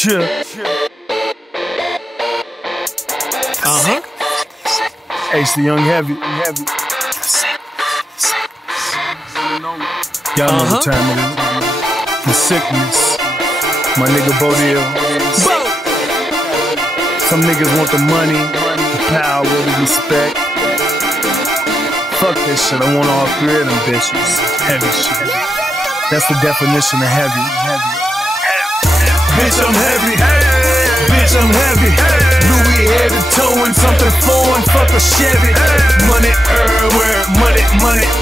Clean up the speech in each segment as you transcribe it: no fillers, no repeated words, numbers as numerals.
Ace the Young Heavy. Y'all know what time it is. The sickness. My nigga Bodil. Some niggas want the money, the power, the respect. Fuck that shit. I want all three of them bitches. Heavy shit. That's the definition of heavy. Bitch, I'm heavy. Bitch, I'm heavy. Louis head to toe and something foreign. Fuck a Chevy. Money everywhere. Money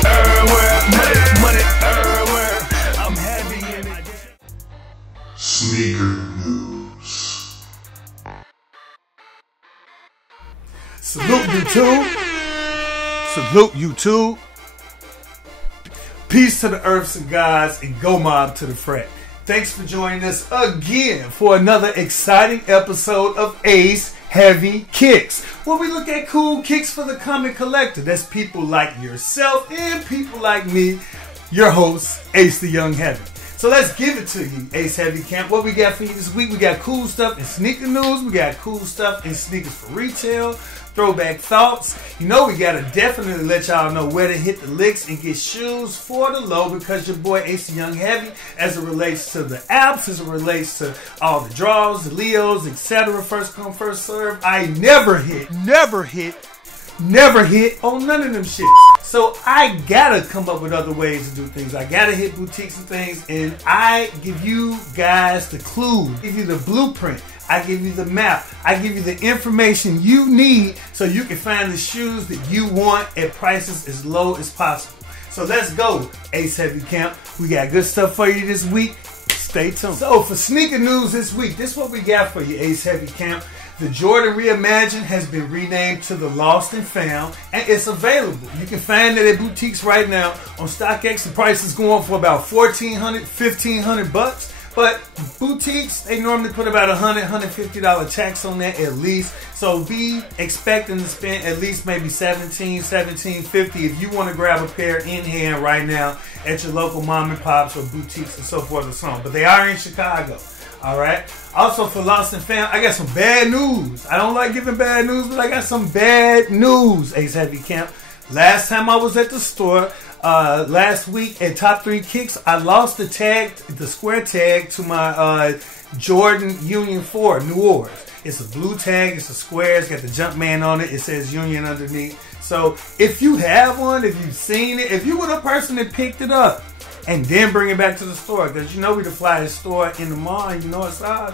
everywhere. Money everywhere. I'm heavy in it. Sneaker news. Salute YouTube. Salute YouTube. Peace to the earths and gods, and go mob to the frat. Thanks for joining us again for another exciting episode of AceHeavyKickz, where we look at cool kicks for the comic collector. That's people like yourself and people like me, your host, Ace the Young Heavy. So let's give it to you, AceHeavyKickz. What we got for you this week? We got cool stuff in sneaker news. We got cool stuff in sneakers for retail. Throwback thoughts. You know we gotta definitely let y'all know where to hit the licks and get shoes for the low, because your boy Ace the Young Heavy, as it relates to the apps, as it relates to all the draws, the Leos, etc. First come, first serve. I never hit on none of them shits. So I gotta come up with other ways to do things. I gotta hit boutiques and things, and I give you guys the clue, give you the blueprint. I give you the map. I give you the information you need so you can find the shoes that you want at prices as low as possible. So let's go, AceHeavyKickz. We got good stuff for you this week. Stay tuned. So for sneaker news this week, this is what we got for you, AceHeavyKickz. The Jordan Reimagined has been renamed to the Lost and Found, and it's available. You can find it at boutiques right now. On StockX, the price is going for about $1,400, $1,500. But boutiques, they normally put about $100, $150 tax on that at least. So be expecting to spend at least maybe $17, $17.50 if you want to grab a pair in hand right now at your local mom and pops or boutiques and so forth and so on. But they are in Chicago. Alright. Also for Lost and Found, I got some bad news. I don't like giving bad news, but I got some bad news, AceHeavyKickz. Last time I was at the store, last week at Top 3 Kicks, I lost the tag, the square tag to my Jordan Union 4 New Orleans. It's a blue tag, it's a square, it's got the Jumpman on it, it says Union underneath. So if you have one, if you've seen it, if you were the person that picked it up and then bring it back to the store, because you know we the flyest store in the mall and you know it's ours,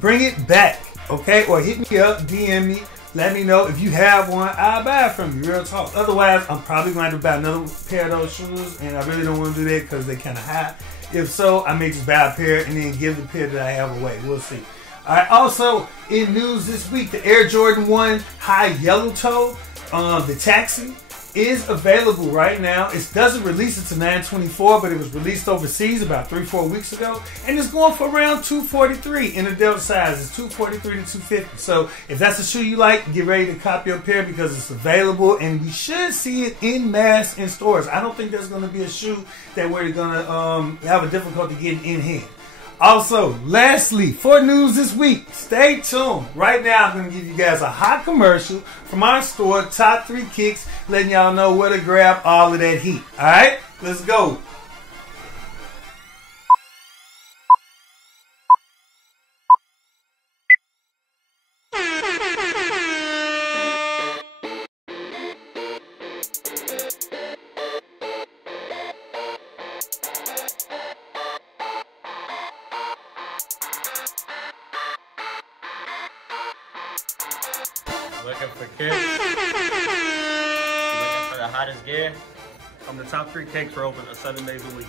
bring it back, okay? Or hit me up, DM me. Let me know if you have one. I'll buy it from you, real talk. Otherwise, I'm probably going to buy another pair of those shoes, and I really don't want to do that because they're kind of hot. If so, I may just buy a pair and then give the pair that I have away. We'll see. All right. Also, in news this week, the Air Jordan 1 High Yellow Toe, the Taxi, is available right now. It doesn't release it to 9/24, but it was released overseas about 3-4 weeks ago, and it's going for around $243 in adult size. It's $243 to $250. So if that's a shoe you like, get ready to cop your pair because it's available, and we should see it in mass in stores. I don't think there's going to be a shoe that we're going to have a difficulty getting in hand. Also, lastly, for news this week, stay tuned. Right now, I'm going to give you guys a hot commercial from our store, Top 3 Kicks, letting y'all know where to grab all of that heat. All right? Let's go. Looking for kicks? You looking for the hottest gear? From the Top 3 Kicks, we're open 7 days a week.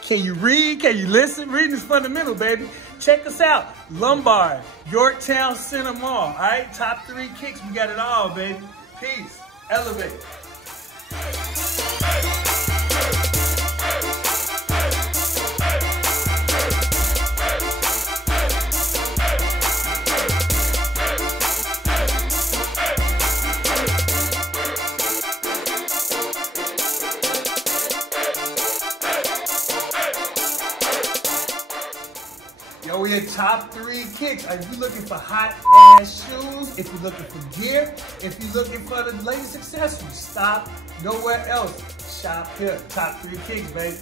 Can you read? Can you listen? Reading is fundamental, baby. Check us out. Lombard, Yorktown Center Mall. All right? Top 3 Kicks. We got it all, baby. Peace. Elevate. Yo, we at top 3 Kickz. Are you looking for hot ass shoes? If you're looking for gear, if you're looking for the latest accessories, stop nowhere else. Shop here. Top 3 Kickz, baby.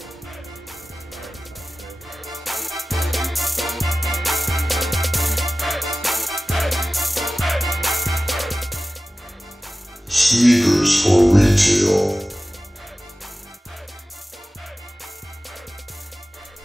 Sneakers for retail.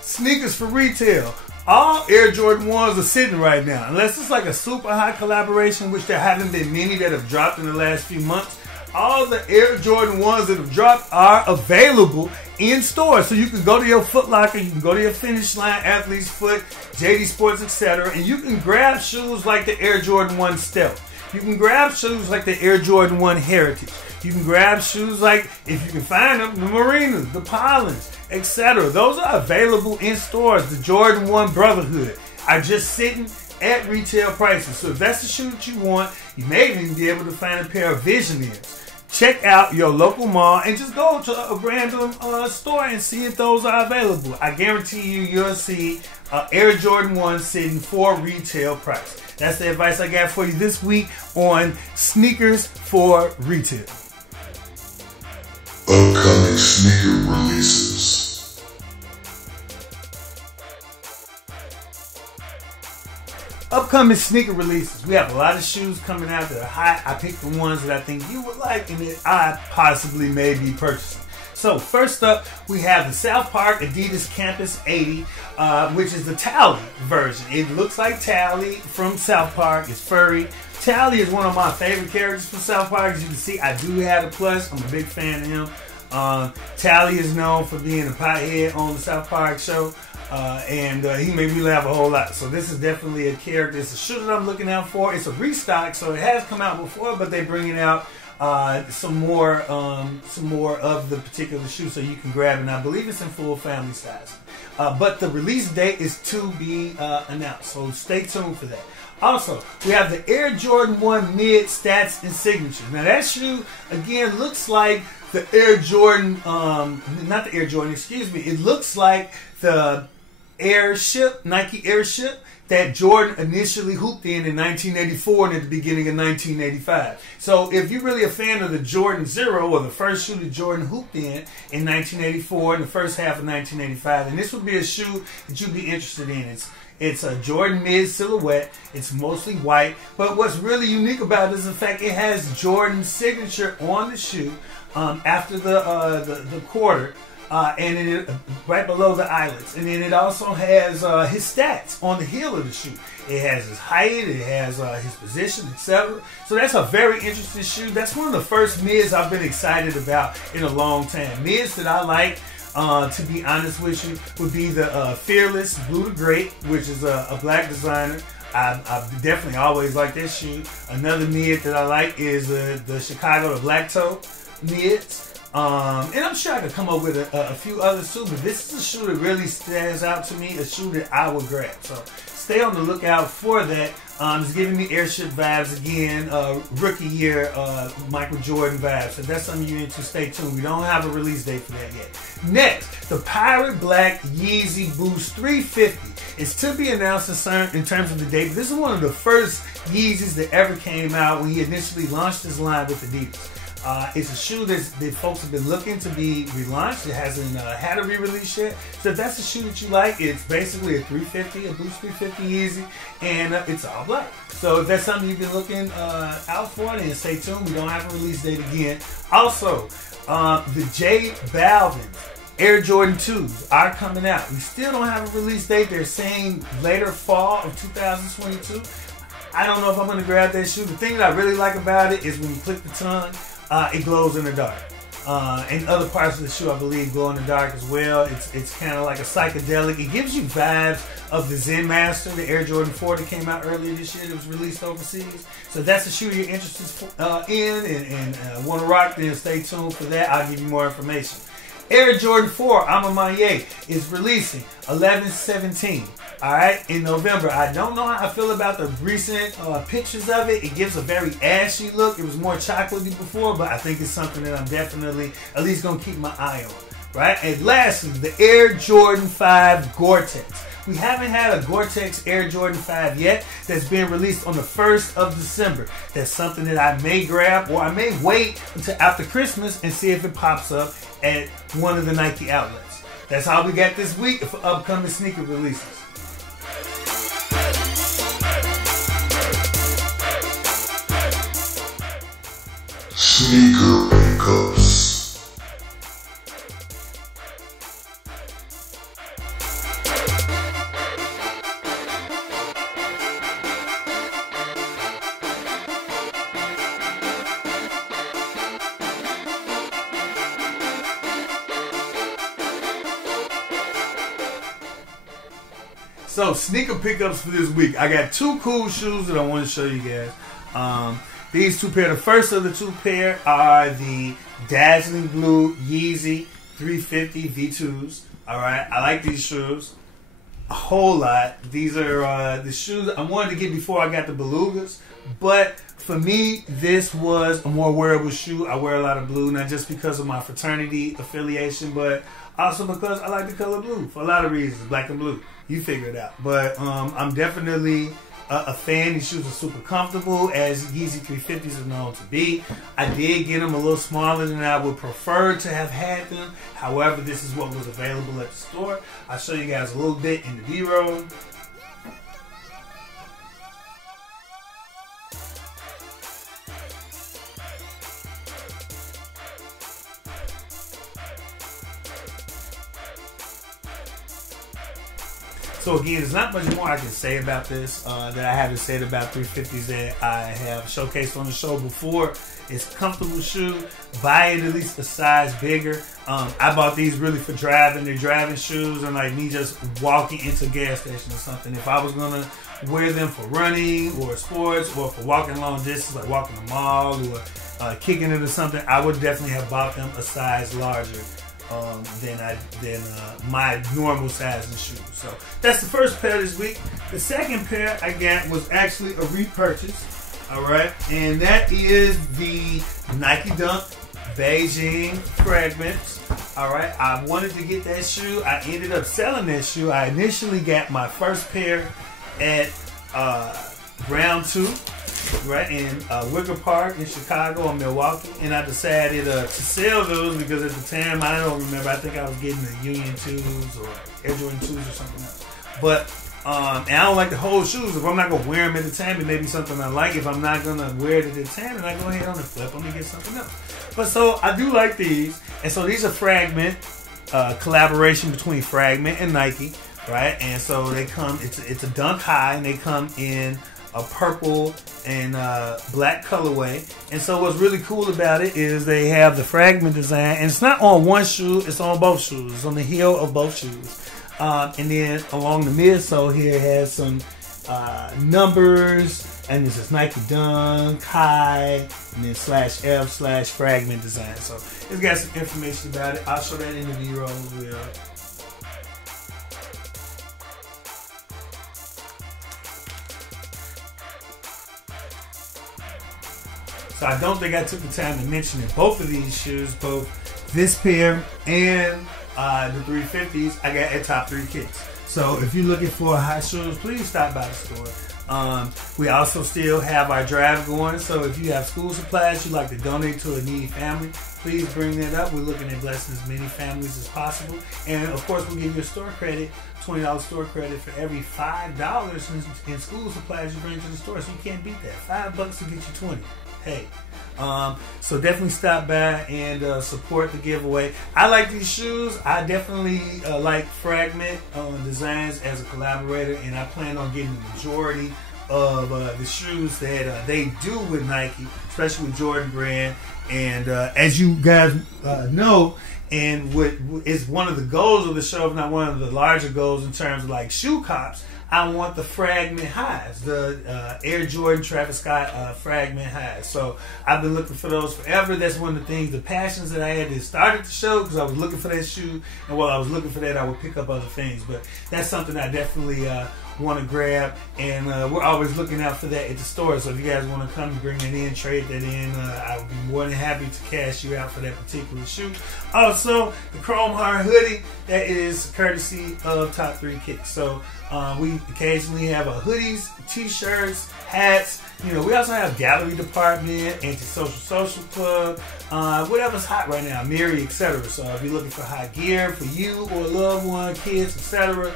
Sneakers for retail. All Air Jordan 1s are sitting right now. Unless it's like a super hot collaboration, which there haven't been many that have dropped in the last few months. All the Air Jordan 1s that have dropped are available in stores. So you can go to your Foot Locker, you can go to your Finish Line, Athlete's Foot, JD Sports, etc. And you can grab shoes like the Air Jordan 1 Stealth. You can grab shoes like the Air Jordan 1 Heritage. You can grab shoes like, if you can find them, the Marinas, the Pollins, etc. Those are available in stores. The Jordan 1 Brotherhood are just sitting at retail prices. So if that's the shoe that you want, you may even be able to find a pair of Visionaires. Check out your local mall and just go to a random store and see if those are available. I guarantee you'll see Air Jordan 1 sitting for retail price. That's the advice I got for you this week on Sneakers for Retail. Upcoming sneaker releases. Upcoming sneaker releases. We have a lot of shoes coming out that are hot. I picked the ones that I think you would like and that I possibly may be purchasing. So first up, we have the South Park Adidas Campus 80, which is the Tally version. It looks like Tally from South Park. It's furry. Tally is one of my favorite characters from South Park. As you can see, I do have a plush. I'm a big fan of him. Tally is known for being a pothead on the South Park show. And he made me laugh a whole lot. So this is definitely a character. It's a shoe that I'm looking out for. It's a restock, so it has come out before, but they're bringing out some more of the particular shoe so you can grab it. And I believe it's in full family size. But the release date is to be announced, so stay tuned for that. Also, we have the Air Jordan 1 Mid Stats and Signature. Now that shoe, again, looks like the Air Jordan, not the Air Jordan, excuse me. It looks like the Airship, Nike Airship, that Jordan initially hooped in 1984 and at the beginning of 1985. So if you're really a fan of the Jordan Zero, or the first shoe that Jordan hooped in 1984 and the first half of 1985, then this would be a shoe that you'd be interested in. It's a Jordan mid silhouette. It's mostly white, but what's really unique about it is the fact it has Jordan's signature on the shoe after the quarter. And it, right below the eyelets, and then it also has his stats on the heel of the shoe. It has his height, it has his position, etc. So that's a very interesting shoe. That's one of the first mids I've been excited about in a long time. Mids that I like, to be honest with you, would be the Fearless Blue to Great, which is a black designer. I've definitely always liked this shoe. Another mid that I like is the Chicago, the Black Toe mids. And I'm sure I could come up with a few others too, but this is a shoe that really stands out to me, a shoe that I would grab. So stay on the lookout for that. It's giving me Airship vibes again, rookie year Michael Jordan vibes. So if that's something you're into, stay tuned. We don't have a release date for that yet. Next, the Pirate Black Yeezy Boost 350. It's to be announced in terms of the date. This is one of the first Yeezys that ever came out when he initially launched his line with Adidas. It's a shoe that folks have been looking to be relaunched. It hasn't had a re-release yet. So if that's a shoe that you like, it's basically a 350, a Boost 350 Yeezy, and it's all black. So if that's something you've been looking out for, then stay tuned. We don't have a release date again. Also, the J Balvin Air Jordan 2s are coming out. We still don't have a release date. They're saying later fall of 2022. I don't know if I'm going to grab that shoe. The thing that I really like about it is when you click the tongue, it glows in the dark. And other parts of the shoe, I believe, glow in the dark as well. It's kind of like a psychedelic. It gives you vibes of the Zen Master, the Air Jordan 4 that came out earlier this year that was released overseas. So if that's a shoe you're interested in and want to rock, then stay tuned for that. I'll give you more information. Air Jordan 4 Amamanye is releasing 11/17. Alright, in November. I don't know how I feel about the recent pictures of it. It gives a very ashy look. It was more chocolatey before, but I think it's something that I'm definitely at least going to keep my eye on. right? And lastly, the Air Jordan 5 Gore-Tex. We haven't had a Gore-Tex Air Jordan 5 yet that's been released on the 1st of December. That's something that I may grab, or I may wait until after Christmas and see if it pops up at one of the Nike outlets. That's all we got this week for upcoming sneaker releases. Sneaker pickups. So, sneaker pickups for this week. I got two cool shoes that I want to show you guys. These two pair, the first of the two pair are the Dazzling Blue YZY 350 V2s. Alright, I like these shoes a whole lot. These are the shoes I wanted to get before I got the Belugas. But for me, this was a more wearable shoe. I wear a lot of blue, not just because of my fraternity affiliation, but also because I like the color blue for a lot of reasons. Black and blue. You figure it out. But I'm definitely a fan. These shoes are super comfortable, as YZY 350s are known to be. I did get them a little smaller than I would prefer to have had them. However, this is what was available at the store. I'll show you guys a little bit in the B-roll. So again, there's not much more I can say about this that I haven't said about 350s that I have showcased on the show before. It's a comfortable shoe. Buy it at least a size bigger. I bought these really for driving. They're driving shoes, and like me just walking into a gas station or something. If I was gonna wear them for running or sports or for walking long distance, like walking the mall or kicking it or something, I would definitely have bought them a size larger than my normal size in shoes. So that's the first pair this week. The second pair I got was actually a repurchase. Alright, and that is the Nike Dunk Beijing Fragments. Alright, I wanted to get that shoe. I ended up selling that shoe. I initially got my first pair at Round 2. Right in Wicker Park in Chicago or Milwaukee, and I decided to sell those because at the time, I don't remember, I think I was getting the Union 2s or Air Jordan 2s or something else. But and I don't like the whole shoes. If I'm not gonna wear them at the time, it may be something I like. If I'm not gonna wear it at the time, then I go ahead on and flip them and get something else. But so I do like these, and so these are Fragment, collaboration between Fragment and Nike, right? And so they come. It's a Dunk High, and they come in a purple and black colorway. And so what's really cool about it is they have the Fragment design, and it's not on one shoe, it's on both shoes. It's on the heel of both shoes. And then along the midsole here it has some numbers, and this is Nike Dunk High, and then /F/ Fragment design. So it's got some information about it. I'll show that in the B-roll as well. So I don't think I took the time to mention that both of these shoes, both this pair and the 350s, I got at Top 3 Kickz. So if you're looking for high shoes, please stop by the store. We also still have our drive going. So if you have school supplies you'd like to donate to a needy family, please bring that up. We're looking at blessing as many families as possible. And of course, we'll give you a store credit, $20 store credit for every $5 in school supplies you bring to the store. So you can't beat that. $5 to get you 20. Hey, so definitely stop by and support the giveaway. I like these shoes. I definitely like Fragment Designs as a collaborator, and I plan on getting the majority of the shoes that they do with Nike, especially with Jordan Brand. And as you guys know, and what is one of the goals of the show, if not one of the larger goals in terms of like shoe cops, I want the Fragment highs, the Air Jordan Travis Scott Fragment highs. So I've been looking for those forever. That's one of the things, the passions that I had that started the show, because I was looking for that shoe, and while I was looking for that, I would pick up other things. But that's something I definitely want to grab, and we're always looking out for that at the store. So if you guys want to come and bring that in, trade that in, I would be more than happy to cash you out for that particular shoe. Also, the Chrome Heart hoodie, that is courtesy of Top 3 Kickz. So we occasionally have hoodies, t-shirts, hats. You know, we also have gallery department, anti-social social club, whatever's hot right now, Miri, etc. So if you're looking for hot gear for you or a loved one, kids, etc.,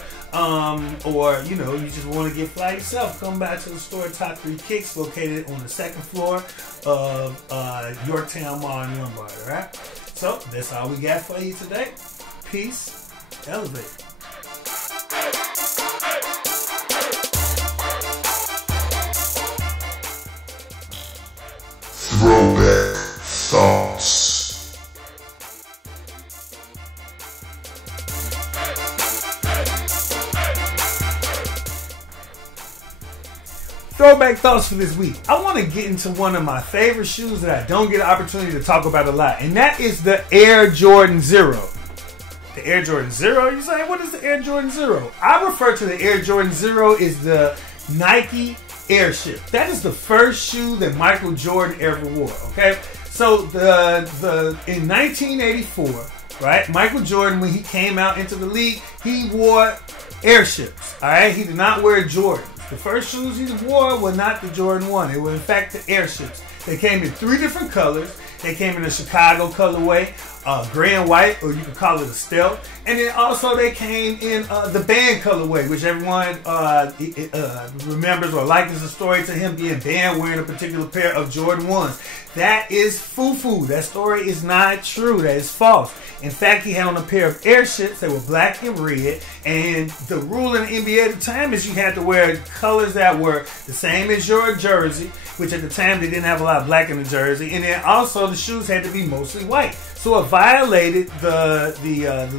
or you know, you just want to get fly yourself, come by to the store Top 3 Kickz, located on the 2nd floor of Yorktown Mall in Lombard. All right. So that's all we got for you today. Peace. Elevate. Throwback thoughts. Throwback thoughts for this week. I want to get into one of my favorite shoes that I don't get an opportunity to talk about a lot, and that is the Air Jordan Zero. The Air Jordan Zero? You say, what is the Air Jordan Zero? I refer to the Air Jordan Zero as the Nike Airship. That is the first shoe that Michael Jordan ever wore. Okay, so in 1984, right? Michael Jordan, when he came out into the league, he wore airships. All right, he did not wear Jordans. The first shoes he wore were not the Jordan 1. They were in fact the airships. They came in 3 different colors. They came in a Chicago colorway, gray and white, or you could call it a stealth. And then also they came in the band colorway, which everyone remembers or likens the story to him being banned wearing a particular pair of Jordan 1s. That is foo-foo. That story is not true. That is false. In fact, he had on a pair of airships. They were black and red. And the rule in the NBA at the time is you had to wear colors that were the same as your jersey, which at the time they didn't have a lot of black in the jersey. And then also the shoes had to be mostly white. So it violated the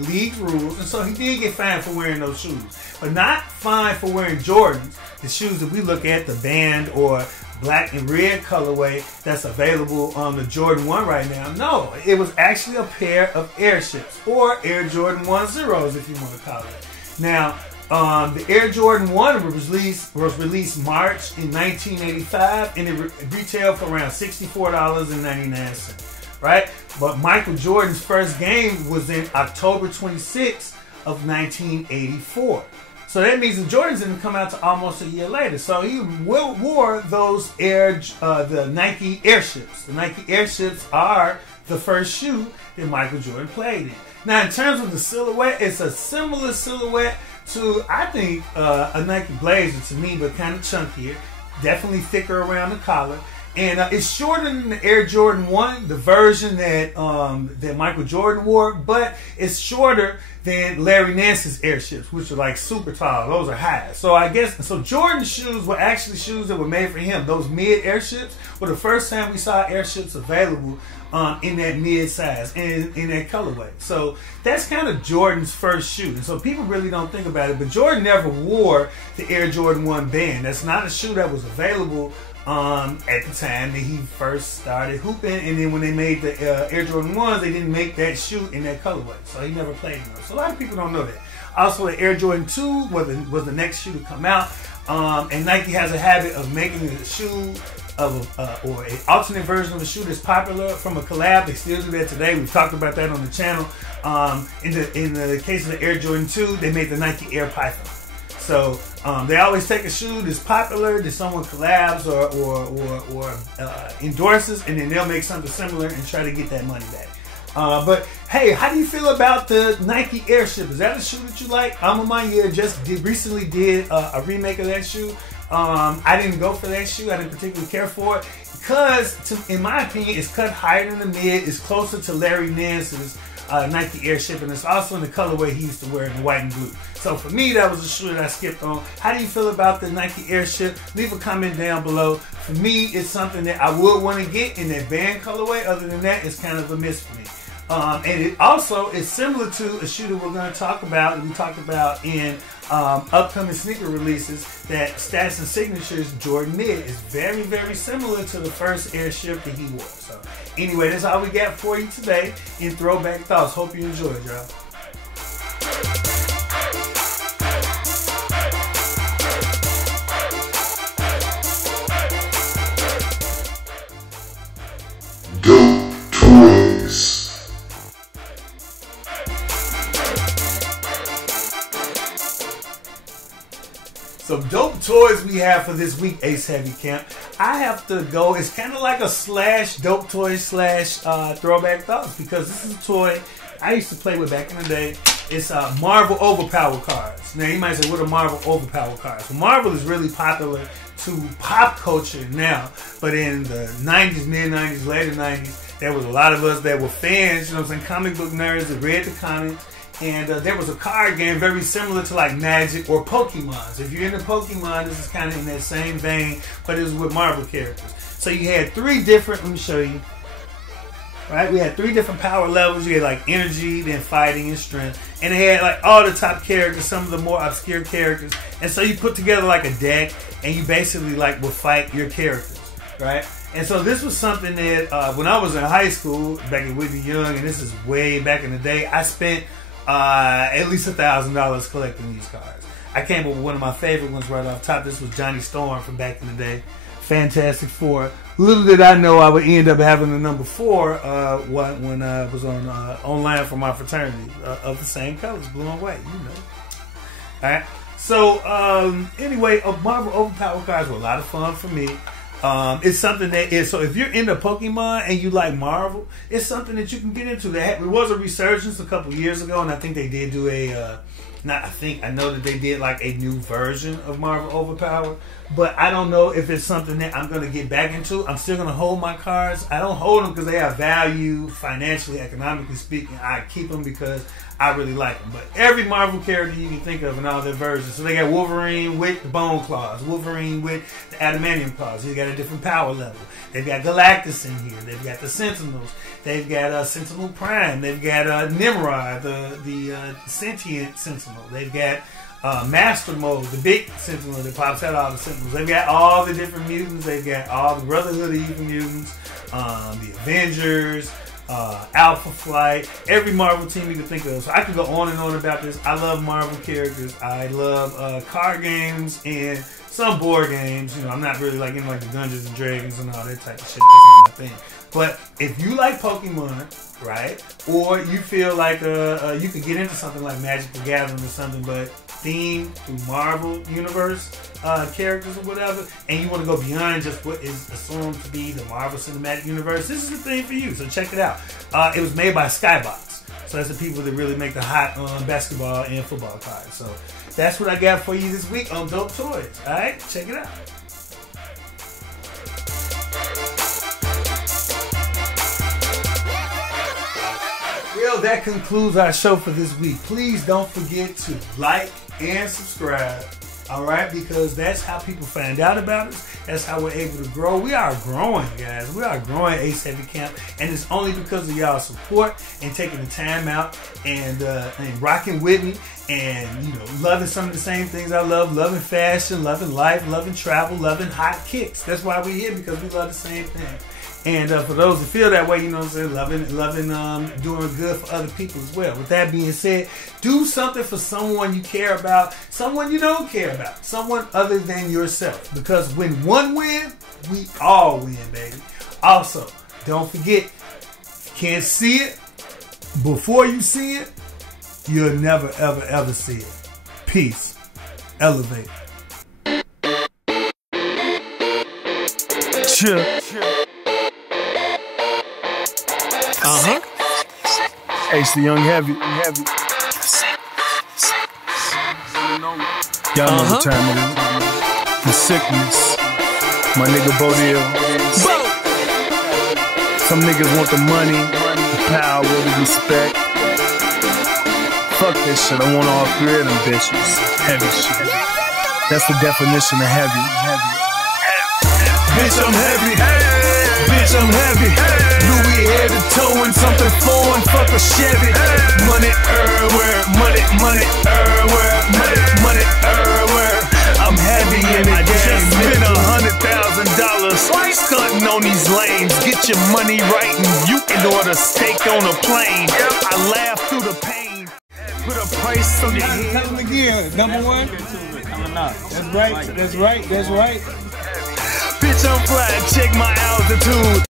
league's rules, and so he did get fined for wearing those shoes, but not fined for wearing Jordans, the shoes that we look at, the band or black and red colorway that's available on the Jordan 1 right now. No, it was actually a pair of airships, or Air Jordan 1 Zeros, if you want to call it. Now, the Air Jordan 1 was released March in 1985, and it retailed for around $64.99. Right? But Michael Jordan's first game was in October 26th of 1984. So that means the Jordans didn't come out to almost a year later. So he wore those the Nike Airships. The Nike Airships are the first shoe that Michael Jordan played in. Now, in terms of the silhouette, it's a similar silhouette to, I think, a Nike Blazer to me, but kind of chunkier. Definitely thicker around the collar. And it's shorter than the Air Jordan 1, the version that Michael Jordan wore, but it's shorter than Larry Nance's airships, which are like super tall. Those are high. So I guess, so Jordan's shoes were actually shoes that were made for him. Those mid airships were the first time we saw airships available in that mid size and in that colorway. So that's kind of Jordan's first shoe. And so people really don't think about it, but Jordan never wore the Air Jordan 1 band. That's not a shoe that was available at the time that he first started hooping, and then when they made the Air Jordan 1s, they didn't make that shoe in that colorway, so he never played in those. So a lot of people don't know that. Also, the Air Jordan 2 was the next shoe to come out, and Nike has a habit of making a shoe or an alternate version of a shoe that's popular from a collab. They still do that today. We've talked about that on the channel. In the case of the Air Jordan 2, they made the Nike Air Python. So they always take a shoe that's popular, that someone collabs or endorses, and then they'll make something similar and try to get that money back. But hey, how do you feel about the Nike Airship? Is that a shoe that you like? Amamanya just recently did a remake of that shoe. I didn't go for that shoe. I didn't particularly care for it because, in my opinion, it's cut higher than the mid. It's closer to Larry Nance's Nike Airship, and it's also in the colorway he used to wear in the white and blue. So for me, that was a shoe that I skipped on. How do you feel about the Nike Airship? Leave a comment down below. For me, it's something that I would want to get in that band colorway. Other than that, it's kind of a miss for me. And it also is similar to a shoe that we're going to talk about, and we talked about in upcoming sneaker releases, that Stats and Signatures Jordan Mid is very, very similar to the first Airship that he wore. So anyway, that's all we got for you today in Throwback Thoughts. Hope you enjoyed, y'all. Some dope toys we have for this week, Ace Heavy Camp. I have to go, it's kind of like a slash dope toy slash throwback thoughts, because this is a toy I used to play with back in the day. It's Marvel Overpower cards. Now you might say, what are Marvel Overpower cards? Well, Marvel is really popular to pop culture now, but in the 90s, mid-90s, later 90s, there was a lot of us that were fans, you know what I'm saying, comic book nerds that read the comics. And there was a card game very similar to like Magic or Pokemon. So if you're into Pokemon, this is kind of in that same vein, but it was with Marvel characters. So you had three different, let me show you. Right, we had three different power levels. You had like energy, then fighting, and strength. And it had like all the top characters, some of the more obscure characters. And so you put together like a deck, and you basically like would fight your characters, right? And so this was something that when I was in high school, back when we were young, and this is way back in the day, I spent at least $1,000 collecting these cards. I came up with one of my favorite ones right off top. This was Johnny Storm from back in the day. Fantastic Four. Little did I know I would end up having the number 4 when I was on online for my fraternity of the same colors, blue and white, you know. All right. So anyway, Marvel Overpower cards were a lot of fun for me. It's something that is, so if you're into Pokemon and you like Marvel, it's something that you can get into. There was a resurgence a couple years ago, and I think they did do a, I know that they did like a new version of Marvel Overpower, but I don't know if it's something that I'm going to get back into. I'm still going to hold my cards. I don't hold them because they have value financially, economically speaking. I keep them because I really like them. But every Marvel character you can think of in all their versions. So they got Wolverine with the bone claws, Wolverine with the adamantium claws. He's got a different power level. They've got Galactus in here. They've got the Sentinels. They've got Sentinel Prime. They've got Nimrod, the sentient Sentinel. They've got Master Mode, the big Sentinel that pops out all the Sentinels. They've got all the different mutants. They've got all the Brotherhood of Evil Mutants, the Avengers, Alpha Flight, every Marvel team you can think of. So I could go on and on about this. I love Marvel characters. I love card games and some board games. You know, I'm not really like into like the Dungeons and Dragons and all that type of shit. That's not my thing. But if you like Pokemon, right, or you feel like you could get into something like Magic the Gathering or something, but themed through Marvel Universe characters or whatever, and you want to go beyond just what is assumed to be the Marvel Cinematic Universe, this is the thing for you. So check it out. It was made by Skybox. So that's the people that really make the hot basketball and football cards. So that's what I got for you this week on Dope Toys. All right, check it out. Well, that concludes our show for this week. Please don't forget to like and subscribe. All right, because that's how people find out about us. That's how we're able to grow. We are growing, guys. We are growing Ace Heavy Camp, and it's only because of y'all support and taking the time out and rocking with me, and you know, loving some of the same things I love, loving fashion, loving life, loving travel, loving hot kicks. That's why we're here, because we love the same thing. And for those that feel that way, you know what I'm saying, loving doing good for other people as well. With that being said, do something for someone you care about, someone you don't care about, someone other than yourself. Because when one wins, we all win, baby. Also, don't forget, if you can't see it, before you see it, you'll never, ever, ever see it. Peace. Elevate. Chill. Ace the Young Heavy. Y'all know what time it is. The sickness. My nigga Bodil. Some niggas want the money, the power, the respect. Fuck this shit. I want all three of them bitches. Heavy shit. That's the definition of heavy. Bitch, I'm heavy. Bitch, I'm heavy. Louis head to toe and something foreign, fuck a Chevy. Money everywhere, money everywhere, money everywhere. I'm heavy in the game. Spend $100,000 stunting on these lanes. Get your money right and you can order steak on a plane. I laugh through the pain. Put a price on your head. Tell them again, number one. That's right. Bitch, I'm fly, check my altitude.